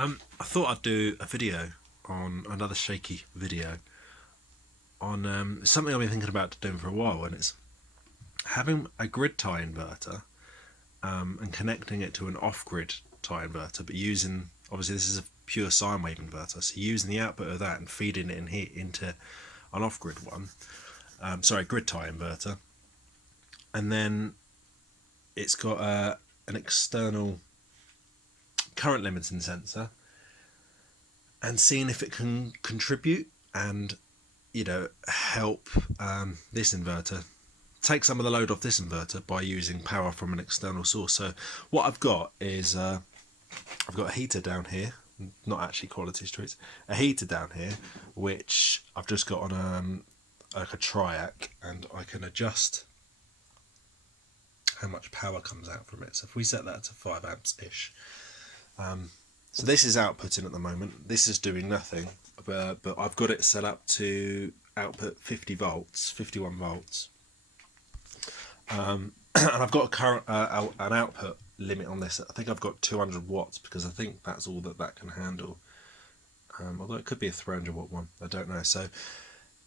I thought I'd do a video on another shaky video on something I've been thinking about doing for a while, and it's having a grid tie inverter and connecting it to an off-grid tie inverter, but using, obviously this is a pure sine wave inverter, so using the output of that and feeding it in here into an off-grid one, grid tie inverter, and then it's got an external current limiting sensor, and seeing if it can contribute and help this inverter take some of the load off this inverter by using power from an external source. So what I've got is I've got a heater down here, not actually Quality Streets, a heater down here which I've just got on like a triac, and I can adjust how much power comes out from it. So if we set that to 5 amps ish, so this is outputting at the moment. This is doing nothing, but I've got it set up to output 50 volts, 51 volts. And I've got a current an output limit on this. I think I've got 200 watts because I think that's all that can handle. Although it could be a 300 watt one, I don't know. So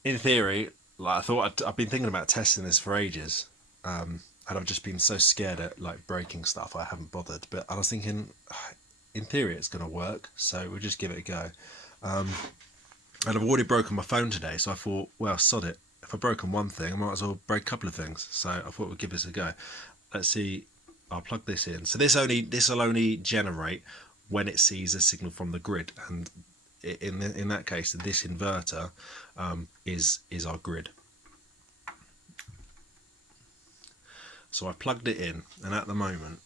in theory, like, I thought I've been thinking about testing this for ages, and I've just been so scared at like breaking stuff I haven't bothered. But I was thinking, in theory, it's going to work, so we'll just give it a go. And I've already broken my phone today, so I thought, well, sod it. If I've broken one thing, I might as well break a couple of things. So I thought we'd give this a go. Let's see. I'll plug this in. So this will only generate when it sees a signal from the grid, and in that case, this inverter is our grid. So I plugged it in, and at the moment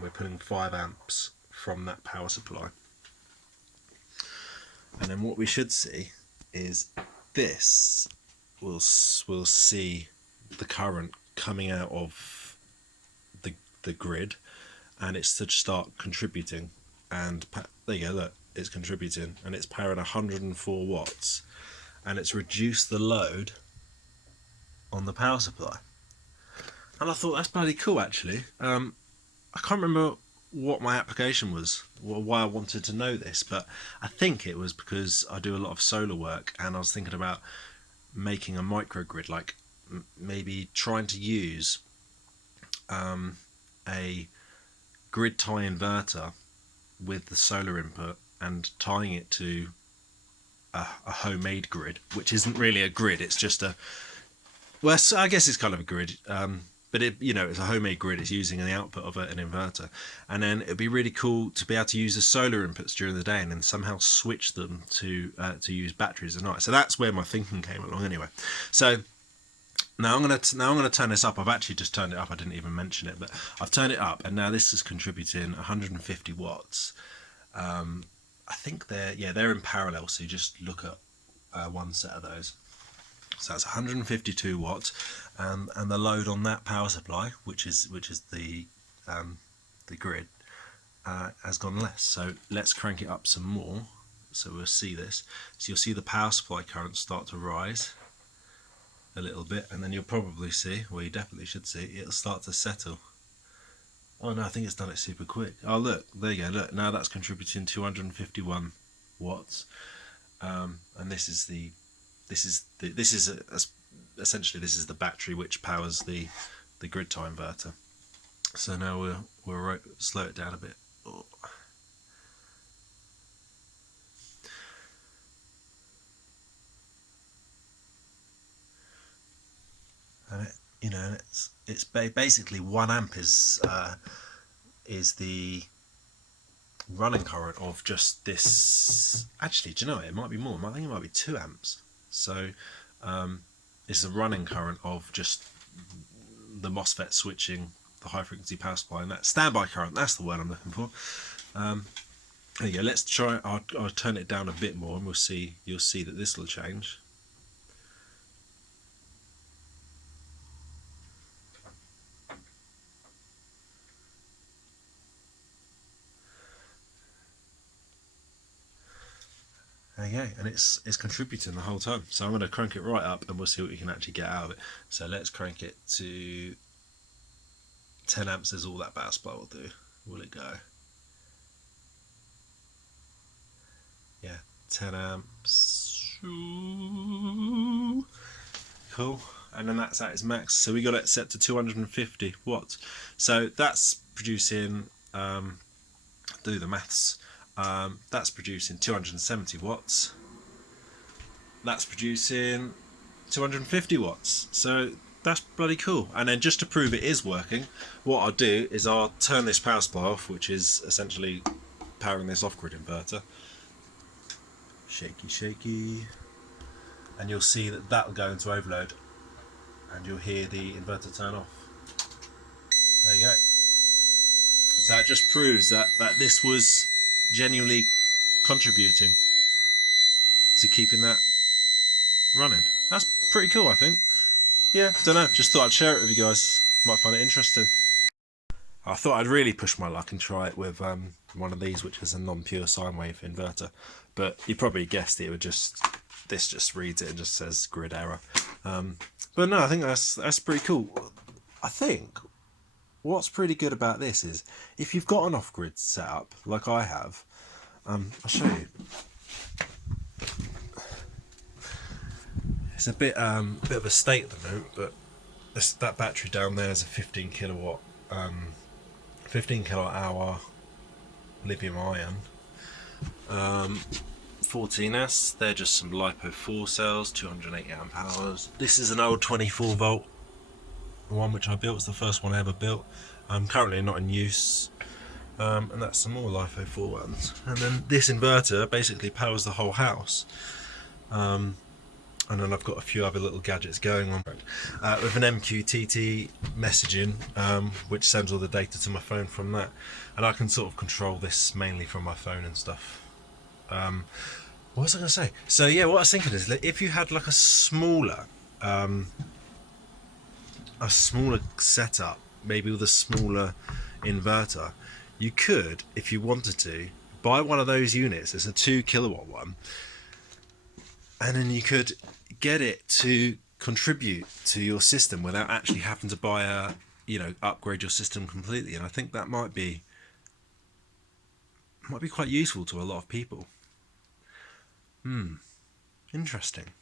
we're putting 5 amps from that power supply. And then what we should see is this will see the current coming out of the grid, and it's to start contributing. And there you go, look, it's contributing, and it's powering 104 watts, and it's reduced the load on the power supply. And I thought that's bloody cool, actually. I can't remember what my application was, why I wanted to know this, but I think it was because I do a lot of solar work, and I was thinking about making a microgrid, like maybe trying to use a grid tie inverter with the solar input and tying it to a homemade grid, which isn't really a grid, it's just well, I guess it's kind of a grid, but it's a homemade grid. It's using the output of an inverter, and then it'd be really cool to be able to use the solar inputs during the day, and then somehow switch them to use batteries at night. So that's where my thinking came along. Anyway, so now I'm gonna turn this up. I've actually just turned it up. I didn't even mention it, but I've turned it up, and now this is contributing 150 watts. I think they're in parallel. So you just look at one set of those. So that's 152 watts, and the load on that power supply, which is the grid, has gone less. So let's crank it up some more. So we'll see this. So you'll see the power supply current start to rise a little bit, and then you'll probably see, well, you definitely should see, it'll start to settle. Oh no, I think it's done it super quick. Oh look, there you go. Look, now that's contributing 251 watts, and essentially this is the battery which powers the grid tie inverter. So now we'll slow it down a bit. Oh. And it's basically 1 amp is the running current of just this. Actually, do you know it might be more. I think it might be 2 amps. So it's the running current of just the MOSFET switching the high frequency power supply, and that standby current, that's the word I'm looking for. There you go. Let's try. I'll turn it down a bit more, and you'll see that this will change. There you go, and it's contributing the whole time. So I'm going to crank it right up, and we'll see what we can actually get out of it. So let's crank it to 10 amps is all that power supply will do. Will it go? 10 amps. Cool. And then that's at its max. So we got it set to 250 watts. So that's producing, do the maths, that's producing 270 watts. That's producing 250 watts. So that's bloody cool. And then just to prove it is working, what I'll do is I'll turn this power supply off, which is essentially powering this off-grid inverter. Shaky, shaky. And you'll see that that'll go into overload and you'll hear the inverter turn off. There you go. So that just proves that this was genuinely contributing to keeping that running. That's pretty cool, I think. Yeah, don't know, just thought I'd share it with you guys. Might find it interesting. I thought I'd really push my luck and try it with one of these, which is a non-pure sine wave inverter. But you probably guessed it would this just reads it and just says grid error. But no, I think that's pretty cool. I think what's pretty good about this is if you've got an off-grid setup like I have, I'll show you. It's a bit of a state at the moment, but that battery down there is a 15 kilowatt 15 kilowatt hour lithium ion 14S. They're just some LiPo 4 cells, 280 amp hours. This is an old 24 volt one which I built. It's the first one I ever built. Currently not in use. And that's some more LiPo 4 ones. And then this inverter basically powers the whole house. And then I've got a few other little gadgets going on with an MQTT messaging, which sends all the data to my phone from that, and I can sort of control this mainly from my phone and stuff. What was I going to say? So yeah, what I was thinking is that if you had like a smaller setup, maybe with a smaller inverter, you could, if you wanted to, buy one of those units. It's a 2 kilowatt one. And then you could get it to contribute to your system without actually having to buy upgrade your system completely. And I think that might be quite useful to a lot of people. Interesting.